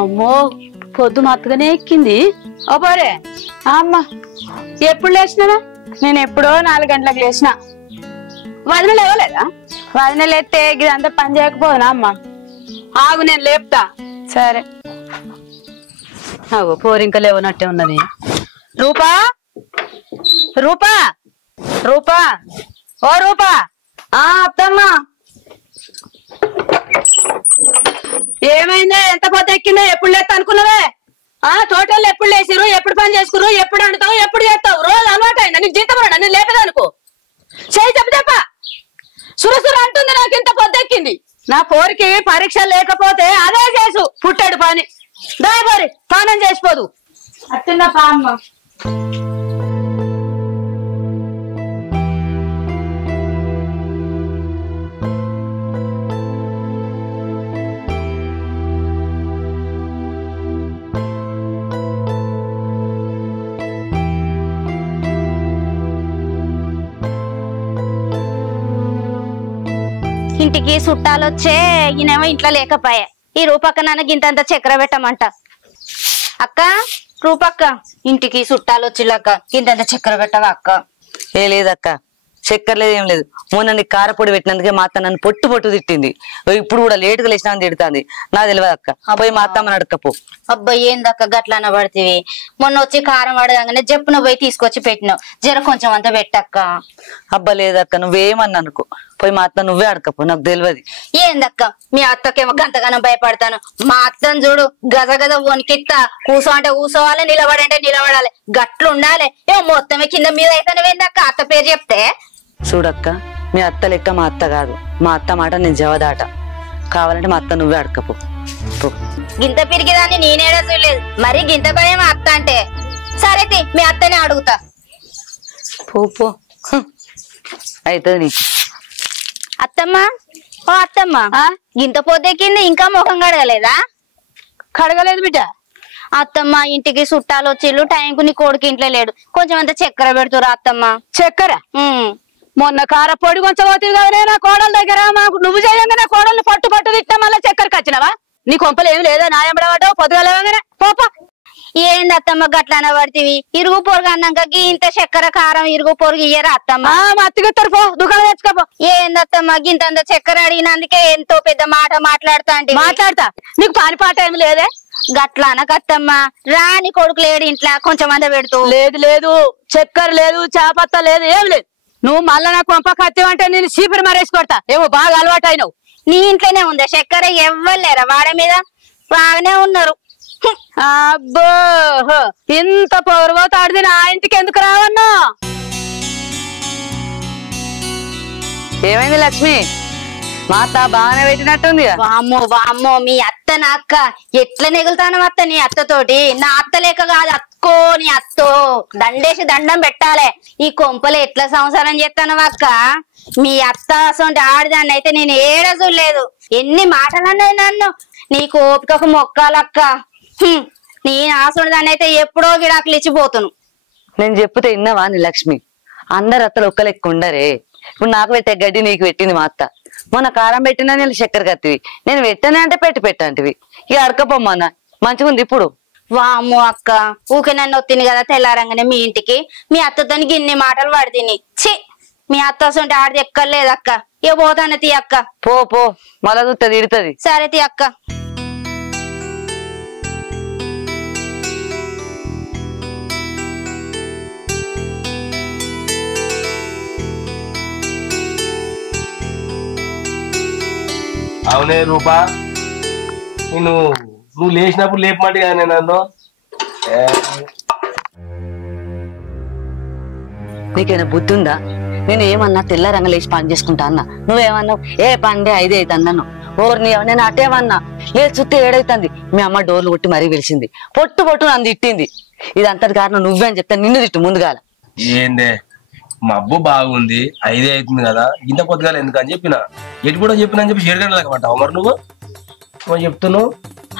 అమ్మో పొద్దు మత్తుగానే ఎక్కింది. ఓపోరే అమ్మ ఎప్పుడు లేచినా? నేను ఎప్పుడో 4 గంటలకు లేచిన. వదిన లేవలేదా? వదినలేస్తే ఇదంతా పని చేయకపోదునా అమ్మ? ఆగు నేను లేపుతా. సరే. అగో పోరింక లేవనట్టే ఉన్నది. రూపా రూపా రూపా ఓ రూపా. అత్తమ్మా ఏమైందే? ఎంత పొద్దు ఎక్కిందో? ఎప్పుడు లేస్తా అనుకున్నావే? తోటల్లో ఎప్పుడు లేచిరు? ఎప్పుడు పని చేసుకురు? ఎప్పుడు అంటావు? ఎప్పుడు చేస్తావు? రోజు అలవాటు అయినా నీకు జీతం రాడా? నేను లేపేదనుకో చేయి చెప్ప సురసురు అంటుంది. నాకు ఇంత పొద్దు ఎక్కింది. నా పోరికి పరీక్ష లేకపోతే అదే చేసు పుట్టాడు పని. దాయబరి స్నానం చేసిపోదు. అత్తిందా పా అమ్మ. ఇంటికి చుట్టాలు వచ్చే ఈయనేమో ఇంట్లో లేకపోయా. ఈ రూపక్క నాన్న గింతంత చక్కెర పెట్టమంట. అక్క రూపక్క, ఇంటికి చుట్టాలు వచ్చిల్లక్క, గింతంత చక్కెర పెట్టవా అక్క? ఏ లేదక్క, చక్కెర లేదు ఏం లేదు. మొన్న నీకు కారపొడి పెట్టినందుకే మా అత్త నన్ను పొట్టు తిట్టింది. ఇప్పుడు కూడా లేటుగా లేచినా తిడుతుంది. నాకు తెలియదు అక్క. పోయి మా అత్తమ్మని అడగపో. అబ్బాయి ఏందక్క గట్లన పడితివి? మొన్న వచ్చి కారం పడగానే జప్పున పోయి తీసుకొచ్చి పెట్టినావు. జర కొంచెం అంతా పెట్టక్క. అబ్బా లేదక్క, నువ్వేమన్నా అనుకో. పోయి మా అత్త నువ్వే అడగపో, నాకు తెలియదు. ఏందక్క మీ అత్తకేమో గంతగానం భయపడతాను. మా అత్తను చూడు గజ గజ వణికిత్తా. కూసో అంటే కూసోవాలి, నిలబడంటే నిలబడాలి, గట్లు ఉండాలి. ఏమో మొత్తమే కింద మీద అయితే ఏందక్క అత్త పేరు చెప్తే? చూడక్క, మీ అత్త లెక్క మా అత్త కాదు. మా అత్త మాట నేను జవదాట. కావాలంటే మా అత్త నువ్వే అడగపో. గింత పిరిగిదాన్ని నేనేడా చూడలేదు, మరి గింత భయం అత్త అంటే. సరే మీ అత్తనే అడుగుతా. పో అవుతుంది నీకు. అత్తమ్మ ఓ అత్తమ్మ, గింత పొద్దెక్కింది ఇంకా ముఖం కడగలేదా? కడగలేదు బిడ్డ. అత్తమ్మ ఇంటికి చుట్టాలు వచ్చిళ్ళు, టైంకు నీ కొడుకు ఇంట్లో లేడు, కొంచెం అంత చక్కెర పెడుతురా అత్తమ్మ. చక్కెర? మొన్న కారపొడి కొంచెం పోతుంది కదా నా కోడల దగ్గర. మాకు నువ్వు చేయంగానే కోడల్ని పట్టు తిట్టా మళ్ళీ చక్కెరకి వచ్చినవా? నీ కొంపలు ఏమి లేదా? నాయంబడవాటో పొద్దుగలేవగానే పోపా. ఏంది అత్తమ్మ గట్లన పడితివి? ఇరుగు పొరుగు అన్నాక ఇంత చక్కెర కారం ఇరుగు పొరుగు ఇయ్యరా అత్తమ్మ? అత్తికిస్తారు పో, దుకాణం తెచ్చుకోపో. ఏందత్తమ్మ గింతంత చక్కెర అడిగినందుకే ఎంతో పెద్ద మాట మాట్లాడతా. నీకు పని పాట ఏమి లేదే? గట్ల అనకత్తమ్మ. రాని కొడుకు లేడు ఇంట్లో, కొంచెం అంత పెడుతూ. లేదు చక్కెర లేదు, చాపత్త లేదు, ఏం లేదు. నువ్వు మళ్ళా నా కొంప కత్తివంటే నేను చీపిరి మరేసి కొడతా. ఏమో బాగా అలవాటు అయినావు. నీ ఇంట్లోనే ఉందా చక్కెర? ఎవ్వలేరా వాడ మీద? బాగానే ఉన్నారు. అబ్బో ఇంత పొరపోతాడిది నా ఇంటికి ఎందుకు రావన్నా? ఏమైంది లక్ష్మి? మా అత్త బాగానే పెట్టినట్టుంది. వామ్మో మీ అత్త నా అక్క ఎట్లా నెగులుతాను అత్త నీ అత్తతోటి? నా అత్త లేక కాదు అక్కో, నీ అత్తో దండేసి దండం పెట్టాలే. ఈ కొంపలు ఎట్లా సంసారం చేస్తాను అక్క? మీ అత్త అసలు ఆడిదాన్ని అయితే నేను ఏడ చూడలేదు. ఎన్ని మాటలు అన్నది నన్ను. నీకు ఓపికకు మొక్కాలక్క. నేను ఆసుడు దాన్ని అయితే ఎప్పుడో గిడాకులు ఇచ్చిపోతాను. నేను చెప్తే విన్నావా నీ లక్ష్మి? అందరు అత్తలు ఒక్క లెక్క ఉండరే. ఇప్పుడు నాకు పెట్టే గడ్డి నీకు పెట్టింది మా అత్త. మొన్న కారం పెట్టినా నేను చక్కెర కత్తివి, నేను పెట్టానే అంటే పెట్టంటివి. ఇక అడకపోమ్మా మంచిగా ఉంది ఇప్పుడు. వామ్మో అక్క, ఊకే నన్ను వత్తింది కదా తెల్లారంగానే మీ ఇంటికి. మీ అత్తతోనికి ఇన్ని మాటలు పడితిని. ఛీ, మీ అత్త వస్తుంటే ఆడిది ఎక్కర్లేదక్క. ఇక పోతాను తీ అక్క. పో మళ్ళా చూస్తే తిడుతుంది. సరే తీ అక్క. అవునే రూపా, నువ్వు లేచినప్పుడు లేపమంటే కదా నేను అన్నా. నీకేమైనా బుద్ధి ఉందా? నేను ఏమన్నా తెల్లారంగా లేచి పని చేసుకుంటా అన్నా. నువ్వేమన్నావు? ఏ పండే 5 అవుతుంది అన్నావు. ఓర్ని నేను అటేమన్నా లేదు చుట్టూ 7 అవుతుంది. మీ అమ్మ డోర్లు కొట్టి మరీ పిలిచింది. పొట్టు నన్ను తిట్టింది. ఇది అంతటి కారణం నువ్వే అని చెప్తా. నిన్ను తిట్టు ముందుగాల. ఏందే మబ్బు బాగుంది, 5 అవుతుంది కదా, ఇంత పొద్దుగాల ఎందుకని చెప్పిన. ఎటు కూడా చెప్పినా అని చెప్పి 7 గంటలకు పట్టావు మరి నువ్వు చెప్తున్నావు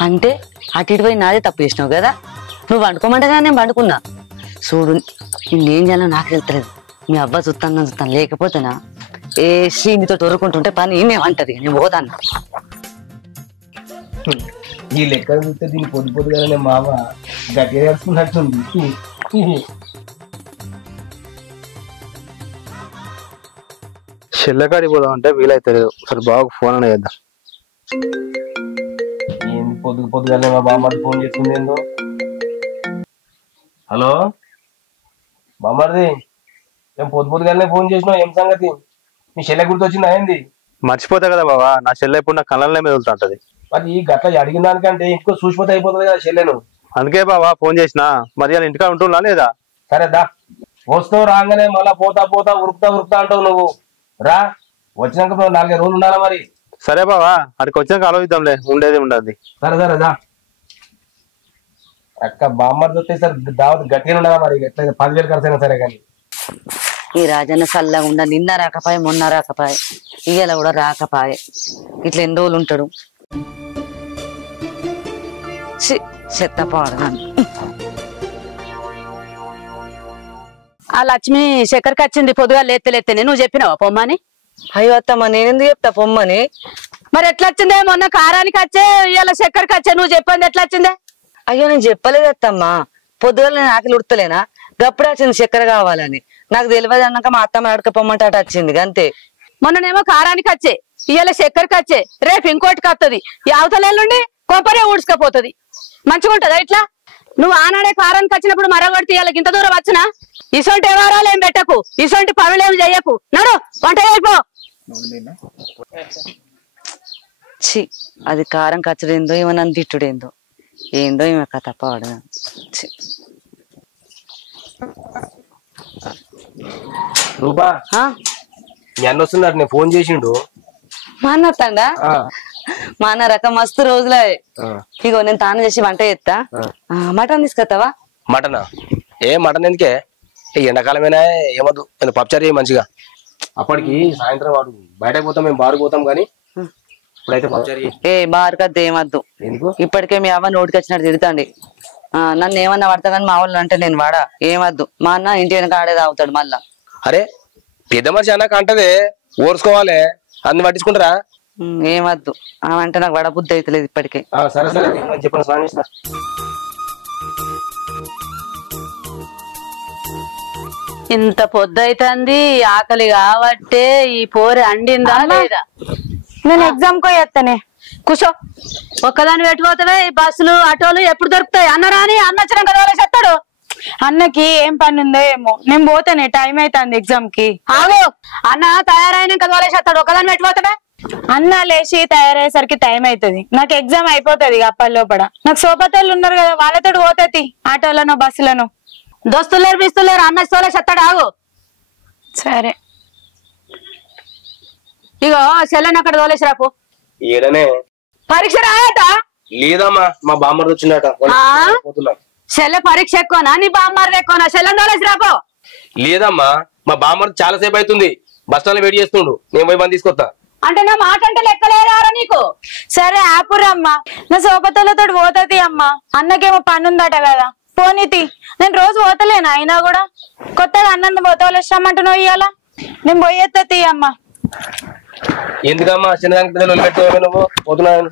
అంటే అటు ఇటు పోయి నాదే తప్పు చేసినావు కదా. నువ్వు వండుకోమంటేగా నేను వండుకున్నా. చూడు నేనేం చేయాలో నాకు వెళ్తలేదు. మీ అబ్బా చూస్తాను లేకపోతేనా ఏ శ్రీనితో తొరుకుంటుంటే పని నేనేమంటది. నేను పోతాను. ఈ లెక్క చూస్తే దీన్ని పొద్దుగానే మామ గట్టిగా నేర్చుకున్నట్టుంది. చెల్లెకాడికి పోదాం అంటే వీలైతలేదు. ఒకసారి బాగా ఫోన్ అనే చేద్దాం. ఏంది పొద్దుగానే మా బామ్మది ఫోన్ చేస్తుంది ఏందో. హలో బామ్మది, ఏం పొద్దుగానే ఫోన్ చేసినావు? ఏం సంగతి? మీ చెల్లె గుర్తొచ్చిందా ఏంది? మర్చిపోతా కదా బాబా, నా చెల్లె ఇప్పుడు నా కళ్ళనే మెదులుతుంటది. మరి ఈ గట్ల అడిగిన దానికంటే ఇంకో చూసిపోతే అయిపోతుంది కదా చెల్లెను. అందుకే బాబా ఫోన్ చేసినా. మరి వాళ్ళ ఇంటికాడ ఉంటున్నా లేదా? సరే దా, వస్తావు రాగానే మళ్ళా పోతా ఉరుకుతా అంటావు నువ్వు. రా, వచ్చినాక 4 రోజులు ఉండాలా మరి. సరే బాబా, అక్కడికి వచ్చినాక ఆలోచిద్దాంలే, ఉండేది ఉండదు. సరే దా. అక్క బామ్మది వస్తే సార్ దావత్ గట్టిగా ఉండాలా మరి. ఎట్లయితే 10,000 ఖర్చు అయినా సరే కానీ. ఈ రాజన్న చల్లగా ఉండ, నిన్న రాకపాయే మొన్న రాకపాయే ఇవాళ కూడా రాకపాయే. ఇట్లా ఎన్ని రోజులు ఉంటాడు? చెత్త పాడగాను. ఆ లక్ష్మి చక్కెరకి వచ్చింది పొద్దుగా లేత్తలేత్తేనే నువ్వు చెప్పినావా పొమ్మని? అయ్యో అత్తమ్మ, నేనెందుకు చెప్తా పొమ్మని? మరి ఎట్లా వచ్చిందే? మొన్న కారానికి వచ్చే ఇవాళ చక్కెరకి వచ్చే నువ్వు చెప్పింది ఎట్లా వచ్చిందే? అయ్యో నేను చెప్పలేదు అత్తమ్మ. పొద్దుగా నేను ఆకలి ఉడతలేనా, గప్పుడు వచ్చింది చక్కెర కావాలని. నాకు తెలియదు అన్నాక మా అత్తమ్మ అడకపోమంటే అటు వచ్చింది అంతే. మొన్ననేమో కారానికి వచ్చే ఇవాళ చక్కెరకి వచ్చే, రేపు ఇంకోటికి వస్తుంది. అవతలేళ్ళుండి కొబ్బరే ఊడ్చుకపోతుంది. మంచిగా ఉంటదా ఇట్లా? నువ్వు ఆనాడే కారానికి వచ్చినప్పుడు మరొకటి ఇవాళ ఇంత దూరం వచ్చినా ఇసొంటి వ్యవహారాలు ఏం పెట్టకు, ఇసొంటి పనులేం చెయ్యకు. నడు వంట అయిపో. చి, అది కారం కచ్చడేందో ఏమన్నా తిట్టుడేందో ఏందో ఈమె కథ పాడగా. రూపా, మీ అన్న వస్తున్నారు, నేను ఫోన్ చేసిండు. మా అన్న వస్తాడా? మా అన్న రకం మస్తు రోజులే. ఇగో నేను తాను చేసి వంట చేస్తా. మటన్ తీసుకొస్తావా? మటనా? మటన్ ఎందుకే? ఎండాకాలమైనా ఏమద్దు, పప్పుచారు చేయి మంచిగా. అప్పటికి సాయంత్రం వాడు బయటకు పోతాం, మేము బారుకు పోతాం కానీ ఇప్పుడైతే పప్పుచారు చేయి. బారుకద్దు ఏమద్దు. ఎందుకు? ఇప్పటికే మీ అవ్వ నోటికి వచ్చినట్టు తిడుతాండి. నన్ను ఏమన్నా పడతా కానీ మా వాళ్ళు అంటే నేను వాడా. ఏమద్దు, మా అన్న ఇంటి వెనక ఆడేది అవుతాడు మళ్ళా. అరే పెద్ద మనిషి అన్నాక అంటదే ఓర్చుకోవాలి, అన్ని పట్టించుకుంటారా? ఏమద్దు, అంటే నాకు వడబుద్ధి అవుతలేదు ఇప్పటికే. సరే చెప్పండి. స్నానం చేస్తా. ఇంత పొద్దుైతుంది, ఆకలి కాబట్టే ఈ పోరి అండిందా లేదా? నేను ఎగ్జామ్ కు చేస్తానే. కూర్చో. ఒక్కదాన్ని పెట్టిపోతావే? ఈ బస్సులు ఆటోలు ఎప్పుడు దొరుకుతాయి? అన్న రాని అన్న వచ్చినాక కదా చెప్తాడు. అన్నకి ఏం పని ఉందో ఏమో, నేను పోతానే, టైం అవుతుంది ఎగ్జామ్ కి. ఆగు, అన్న తయారైనాక వదిలేసేస్తాడు. ఒక్కదాన్ని పెట్టిపోతావే? అన్న లేచి తయారయ్యేసరికి టైం అవుతుంది. నాకు ఎగ్జామ్ అయిపోతుంది అప్పటి లోపల. నాకు సోపతోళ్ళు ఉన్నారు కదా, వాళ్ళతో పోతుంది ఆటోలను బస్సులను. దోస్తులేరు బిస్తులేరు, అన్న సోలే చెత్తాడు. ఆగు. సరే ఇగో చెల్లెని అక్కడ తోలేసి రాపు. ఏడనే పరీక్ష రాయట లేదమ్మా, మా బామ్మర్ది వచ్చిందట. చెల్లె పరీక్ష ఎక్కువనా నీ బామ్మారిది ఎక్కువనా? చెల్లెని తోలేసి రాపో. లేదమ్మా, మా బామ్మర్ది చాలా సేపు అవుతుంది, బస్ స్టాండ్ లో వెయిట్ చేస్తుండు. నేను పోయి బంద్ తీసుకొస్తా. అంటే నా మాట అంటే లెక్కలేదారా నీకు? సరే ఆపురా అమ్మ, నా సోపతోళ్ళతో పోతుంది అమ్మ. అన్నకేమో పని ఉందట కదా, పోనీతి. నేను రోజు పోతలేను, అయినా కూడా కొత్తగా అన్నను పోతలేస్తామంటున్నావు ఇయ్యాల. నేను పోయేత్తి అమ్మ. ఎందుకమ్మా చిన్నదానికి పిల్లలు వదిలిపెట్టావు నువ్వు? పోతున్నాను.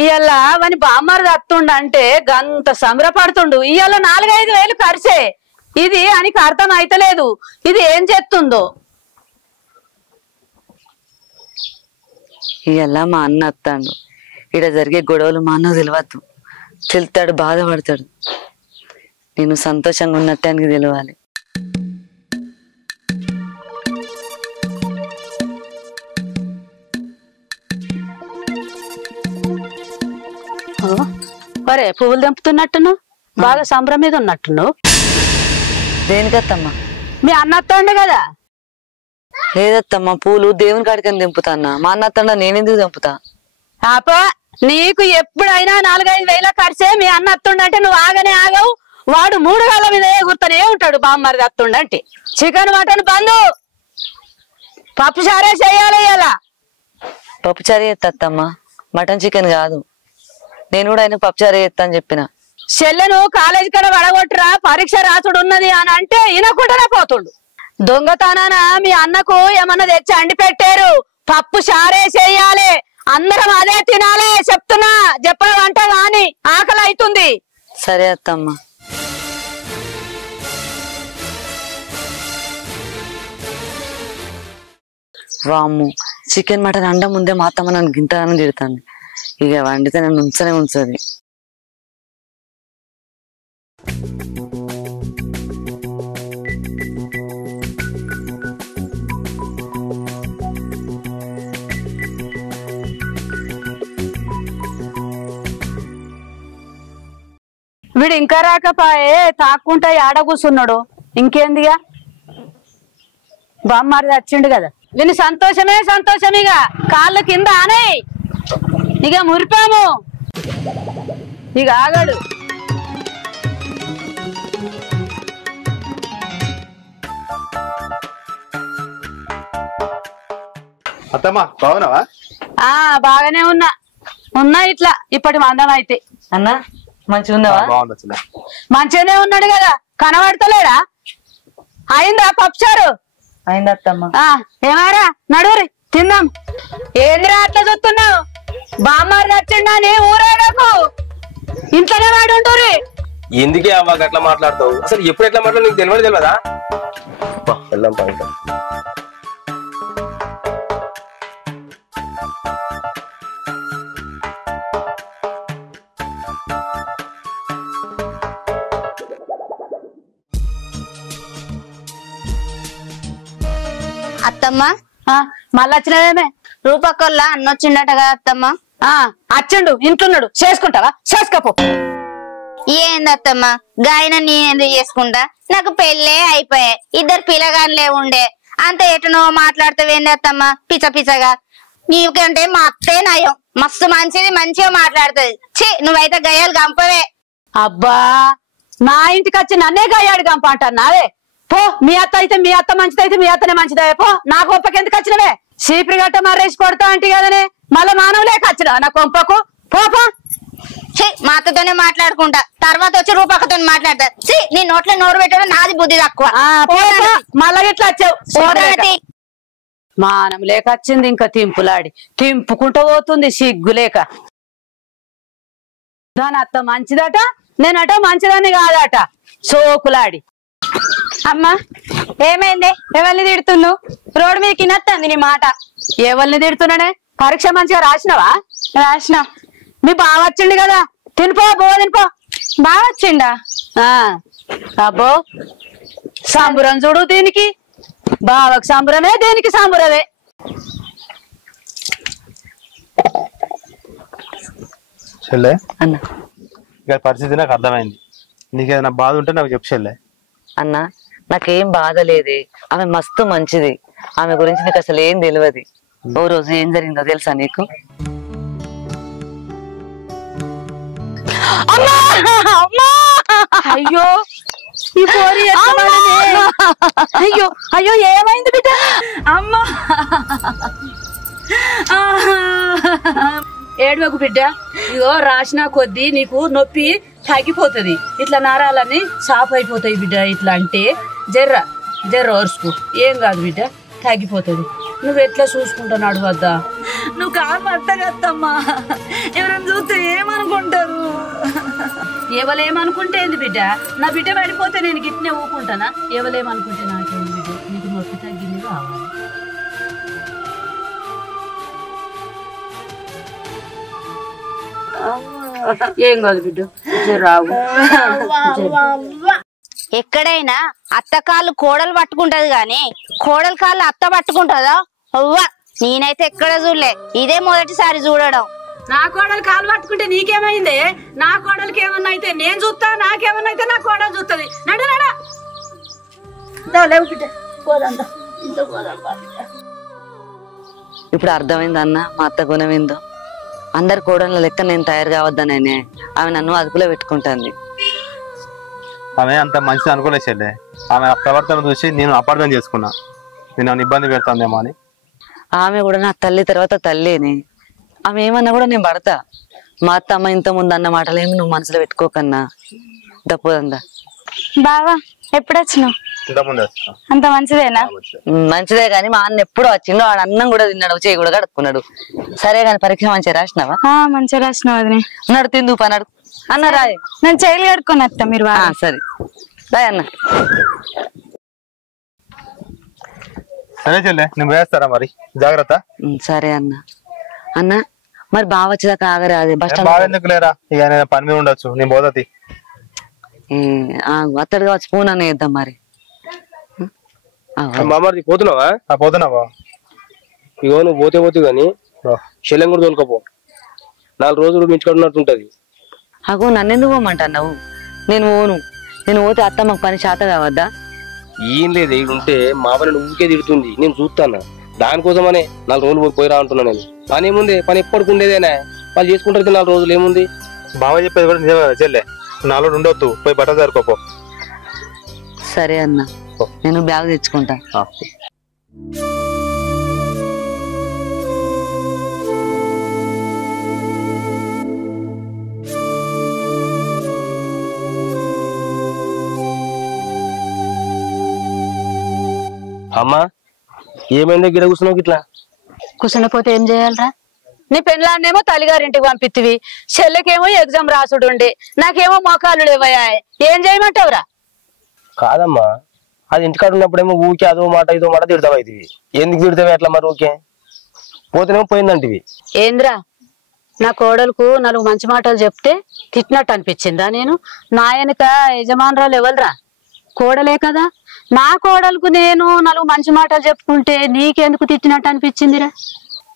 ఇయ్యాల వాని బామ్మారు తత్తుండు అంటే గంత సంబరపడుతుండు. ఇయ్యాల 4-5 వేలు ఖర్చే. ఇది ఆయనకి అర్థం అయితలేదు, ఇది ఏం చేస్తుందో. ఇవల్ల మా అన్న వస్తాడు. ఇక్కడ జరిగే గొడవలు మా అన్న తెలియద్దు. తెలుతాడు, బాధపడతాడు. నేను సంతోషంగా ఉన్నట్టే ఆయనకి తెలియాలి. మరే పువ్వులు తెంపుతున్నట్టును, బాగా సంబరం మీద ఉన్నట్టున్నావు. దేనికత్తమ్మా? మీ అన్న వస్తాండు కదా. లేదత్తమ్మా, పూలు దేవుని కాడికని తెంపుతా అన్న. మా అన్న వస్తాడా, నేనెందుకు తెంపుతా? ఆపా, నీకు ఎప్పుడైనా 4-5 వేల ఖర్చే. మీ అన్న వస్తుండంటే నువ్వు ఆగనే ఆగవు. వాడు 3 వేల మీద గుర్తనే ఉంటాడు. బామ్మారి వస్తుండంటే చికెన్ మటన్ బంధు, పప్పు చారే చెయ్యాలి. ఇలా పప్పుచారు చేస్తా అత్తమ్మా, మటన్ చికెన్ కాదు. నేను కూడా ఆయన పప్పుచారు చేస్తా అని చెప్పిన. చెల్లెను కాలేజీ కడ వడగొట్టురా పరీక్ష రాసుడు ఉన్నది అని అంటే వినకుండానే పోతుండు. దొంగతనాన మీ అన్నకు ఏమన్నా తెచ్చి అండి పెట్టారు, పప్పు చారే చెయ్యాలి, అందరం అదే తినాలి చెప్తున్నా. చెప్పడం అంటే గాని ఆకలి అవుతుంది. సరే అత్తమ్మ. వామ్ము చికెన్ మటన్ అండ ముందే మా అత్తమ్మ నన్ను గింతగానం తిడుతుంది. ఇక వండితే నన్ను ఉంచనే ఉంచది. వీడు ఇంకా రాకపాయే తాక్కుంటా ఆడ కూర్చున్నాడు. ఇంకేందిగా బామ్మారి వచ్చిండు కదా, వీని సంతోషమే సంతోషం. ఇక కాళ్ళ కింద ఆనే ఇక మురిపాము, ఇక ఆగాడు. అత్తమ్మా బాగున్నావా? బాగానే ఉన్నా ఇట్లా ఇప్పటి మందం అయితే. అన్న మంచిగా ఉన్నావా? బాగుంది. మంచిగానే ఉన్నాడు కదా, కనబడతలేడా? అయిందా పప్పుచారు? అయింది అత్తమ్మ. ఏమారా నడురి తిందాం. ఏందిరా అట్లా చూస్తున్నావు? బామ్మారి నచ్చిండా నీ ఊరేగకు, ఇంట్లోనే వాడు ఉంటూరి. ఎందుకే అవ్వ అట్లా మాట్లాడతావు? అసలు ఎప్పుడు ఎట్లా మాట్లాడు నీకు తెలియదా? వెళ్దాం పా. అత్తమ్మ మళ్ళీ వచ్చినవేమే? రూపకొల్లా అన్నొచ్చిండట కదా అత్తమ్మ. అచ్చిండు, ఇంట్లున్నాడు. చేసుకుంటావా? చేసుకోపో. ఏంది అత్తమ్మ గాయన నేను ఎందుకు చేసుకుంటా? నాకు పెళ్ళే అయిపోయాయి, 2 పిల్లగాన్లే ఉండే. అంత ఎటునో మాట్లాడుతావేంది అత్తమ్మ పిచ్చ పిచ్చగా? నీకంటే మా అత్తే నయం, మస్తు మంచిది, మంచిగా మాట్లాడుతుంది. ఛీ నువ్వైతే గయ్యాలు గంపవే. అబ్బా నా ఇంటికి వచ్చి నన్నే గయ్యాడు గంప అంటాను నావే. పో, మీ అత్త అయితే మీ అత్త మంచిదైతే మీ అత్తనే మంచిదే. పో, నా కొంపకి ఎందుకు వచ్చినవే? చీపురి గట్ట మర్రేసి కొడతా అంటే కదనే, మళ్ళా మానవ లేక వచ్చినా నా కొంపకు? పోపా. మా అత్తతోనే మాట్లాడుకుంటా, తర్వాత వచ్చి రూపక్కతో మాట్లాడతా. నీ నోట్లో నోరు పెట్టడం నాది బుద్ధి తక్కువ. మళ్ళా ఇట్లా వచ్చావు. మానం లేక వచ్చింది, ఇంకా తింపులాడి తింపుకుంటూ పోతుంది సిగ్గులేక. దాని అత్త మంచిదట, నేనట మంచిదాన్ని కాదట, సోకులాడి. అమ్మా ఏమైంది? ఎవరిని తిడుతున్నావు? రోడ్డు మీద కినత్తంది నీ మాట. ఎవరిని తిడుతున్నానే? పరీక్ష మంచిగా రాసినవా? రాసిన. మీ బావ వచ్చిండు కదా, తినిపో, బో తినిపో. బాగా వచ్చిండా? అబ్బో సంబురం చూడు దీనికి. బావకు సంబురమే, దేనికి సంబురమే. చెల్లె అన్న ఇక పరిస్థితి నాకు అర్థమైంది. నీకేదైనా బాధ ఉంటే నాకు చెప్పు చెల్లె. అన్న నాకేం బాధ లేదే, ఆమె మస్తు మంచిది. ఆమె గురించి నీకు అసలు ఏం తెలియదు. ఓ రోజు ఏం జరిగిందో తెలుసా నీకు? అయ్యో ఈ పోరి అయ్యో అయ్యో ఏమైంది బిడ్డ? అమ్మా ఏడవకు బిడ్డ. ఇగో రాసిన కొద్దీ నీకు నొప్పి తగ్గిపోతుంది, ఇట్లా నరాలన్నీ సాఫ్ అయిపోతాయి బిడ్డ. ఇట్లా అంటే జర్ర ఓర్చుకు, ఏం కాదు బిడ్డ, తగ్గిపోతుంది. నువ్వు ఎట్లా చూసుకుంటున్నాడు వద్దా? నువ్వు కాలు పట్టగత్తమ్మా, ఎవరైనా చూస్తే ఏమనుకుంటారు? ఎవలేమనుకుంటే ఏంది బిడ్డ? నా బిడ్డ పడిపోతే నేను గిట్నే ఊకుంటానా? ఎవలేమనుకుంటే నాకేంది బిడ్డ? నీకు నొప్పి తగ్గింది కావాలి. ఏం కాదు బిడ్డ, రావు. ఎక్కడైనా అత్త కాళ్ళు కోడలు పట్టుకుంటది గాని కోడలు కాళ్ళు అత్త పట్టుకుంటదా? అవ్వా నేనైతే ఎక్కడ చూడలే, ఇదే మొదటిసారి చూడడం. నా కోడలు కాలు పట్టుకుంటే నీకేమైంది? నా కోడలికి ఏమన్నా అయితే నేను చూస్తా, నాకేమన్నా అయితే నా కోడలు చూస్తుంది. నడు నడ బిడ్డ, పోదా ఇంత పోదా. ఇప్పుడు అర్థమైంది అన్న మా అత్త గుణం ఏందో. అందరి కోడళ్ళ లెక్క నేను తయారు కావద్దనే ఆమె నన్ను అదుపులో పెట్టుకుంటాంది. ఆమె అంత మంచిది అనుకోలేదు చెల్లె. ఆమె ప్రవర్తన చూసి నేను అపార్థం చేసుకున్నా, నేను ఇబ్బంది పెడతానేమో అని. ఆమె కూడా నా తల్లి తర్వాత తల్లిని. ఆమె ఏమన్నా కూడా నేను పడతా. మా అత్తమ్మ ఇంత ముందు అన్న మాటలేమి నువ్వు మనసులో పెట్టుకోకన్నా. దప్పుదందా బావా ఎప్పుడు వచ్చినావు? అంత మంచిదేనా? మంచిదే గాని మా అన్న ఎప్పుడు వచ్చిండు. వాడు అన్నం కూడా తిన్నాడు, చేయి కూడా కడుక్కున్నాడు. సరే గాని పరీక్ష మంచిగా రాసినావా? మంచిగా రాసినావు వదినే. అన్నాడు తిందు పన్నాడు అన్న రాయ్. నేను చేయలు కడుక్కొని వస్తా మీరు. సరే రాయ్ అన్న. సరే చెల్లె నేను వేస్తారా మరి, జాగ్రత్త. సరే అన్న. అన్న మరి బాగా వచ్చేదాకా ఆగరే. అదే బస్ స్టాండ్ బాగా ఎందుకు లేరా, ఇక నేను పని మీద ఉండొచ్చు, నేను పోతుంది. అత్తడు కావచ్చు, ఫోన్ అన్న వేద్దాం మరి. మామది పోతున్నావా? పోతున్నావా? ఇగో నువ్వు పోతే గాని శల్యం కూడా తోలుకపో. 4 రోజులు మించుకుంటున్నట్టుంటది. అగో నన్నెందుకు పోమంటున్నావు? నేను పోతే అత్త మాకు పని చేత కావద్దా? ఏం లేదు, ఇక్కడ ఉంటే మా పని ఊరికే తిడుతుంది, నేను చూస్తాను. దానికోసమనే 4 రోజులు పోయిరా అంటున్నా. నేను పని ఏముంది, పని ఎప్పటికి ఉండేదేనా, వాళ్ళు చేసుకుంటారు 4 రోజులు ఏముంది. బావ చెప్పేది కూడా నిజమే కదా చెల్లె, 4 రోజులు ఉండొద్దు, పోయి బట్టలు సరుకోపో. సరే అన్న, నేను బ్యాగ్ తెచ్చుకుంటా. అమ్మా ఏమైందో గిడ కూర్చున్నావు ఇట్లా? కూర్చునిపోతే ఏం చేయాలరా? నీ పెళ్ళాన్నేమో తల్లిగారింటికి పంపిత్తివి, చెల్లెకేమో ఎగ్జామ్ రాసుడుండి, నాకేమో మోకాలు లేవయా. ఏం చేయమంటావురా? కాదమ్మా, అది ఇంటికాడ ఉన్నప్పుడేమో ఊకే అదో మాట ఇదో మాట తిడతావు. అయితే ఎందుకు తిడతావు అట్లా? మరి ఊకే పోతేనేమో పోయిందంటివి. ఏంద్రా, నా కోడలకు 4 మంచి మాటలు చెప్తే తిట్టినట్టు అనిపించిందా? నేను నా వెనక యజమానురాలు ఎవరురా? కోడలే కదా. నా కోడలకు నేను 4 మంచి మాటలు చెప్పుకుంటే నీకెందుకు తిట్టినట్టు అనిపించిందిరా?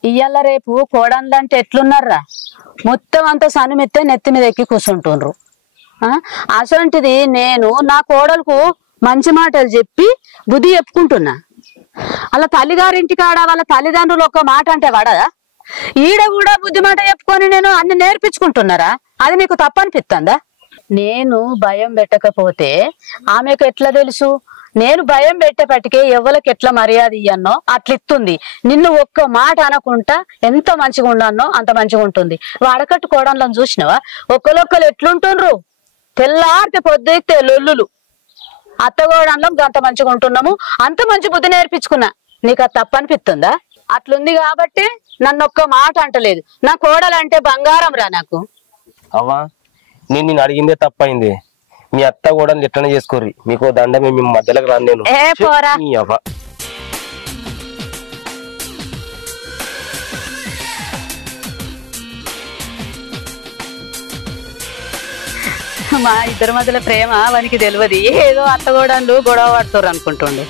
ఇయ్యాల రేపు కోడన్లంటే ఎట్లున్నారా? మొత్తం అంత సనుమెత్తే నెత్తి మీద ఎక్కి కూర్చుంటుండ్రు. అసంటిది నేను నా కోడలకు మంచి మాటలు చెప్పి బుద్ధి చెప్పుకుంటున్నా. అలా తల్లిగారింటి కాడ వాళ్ళ తల్లిదండ్రులు ఒక్క మాట అంటే వాడదా? ఈడ కూడా బుద్ధి మాట చెప్పుకొని నేను అన్ని నేర్పించుకుంటున్నారా? అది నీకు తప్పనిపిస్తుందా? నేను భయం పెట్టకపోతే ఆమెకు ఎట్లా తెలుసు? నేను భయం పెట్టేపటికే ఎవరికి ఎట్లా మర్యాద ఇయ్యన్నో అట్లిస్తుంది. నిన్ను ఒక్క మాట అనకుండా ఎంత మంచిగా ఉన్నానో అంత మంచిగా ఉంటుంది. వాడకట్టు కోడన్లను చూసినవా? ఒక్కరొక్కరు ఎట్లుంటుండ్రు? తెల్లారితే పొద్దుతే లొల్లులు. అత్తగోడన్లం అంత మంచిగా ఉంటున్నాము, అంత మంచి బుద్ధి నేర్పించుకున్నా. నీకు అది తప్పనిపిస్తుందా? అట్లుంది కాబట్టి నన్ను ఒక్క మాట అంటలేదు. నా కోడలంటే బంగారం రా నాకు. అవ్వా నేను అడిగిందే తప్పైంది. మీ అత్త కూడా ఎట్లనే చేసుకోర్రి, మీకు దండ మేము మధ్యలోకి రాను. నేను అవ్వ మా ఇద్దరి మధ్యలో ప్రేమ వానికి తెలియదు. ఏదో అత్తగోడన్లు గొడవ పడుతారు అనుకుంటుండే.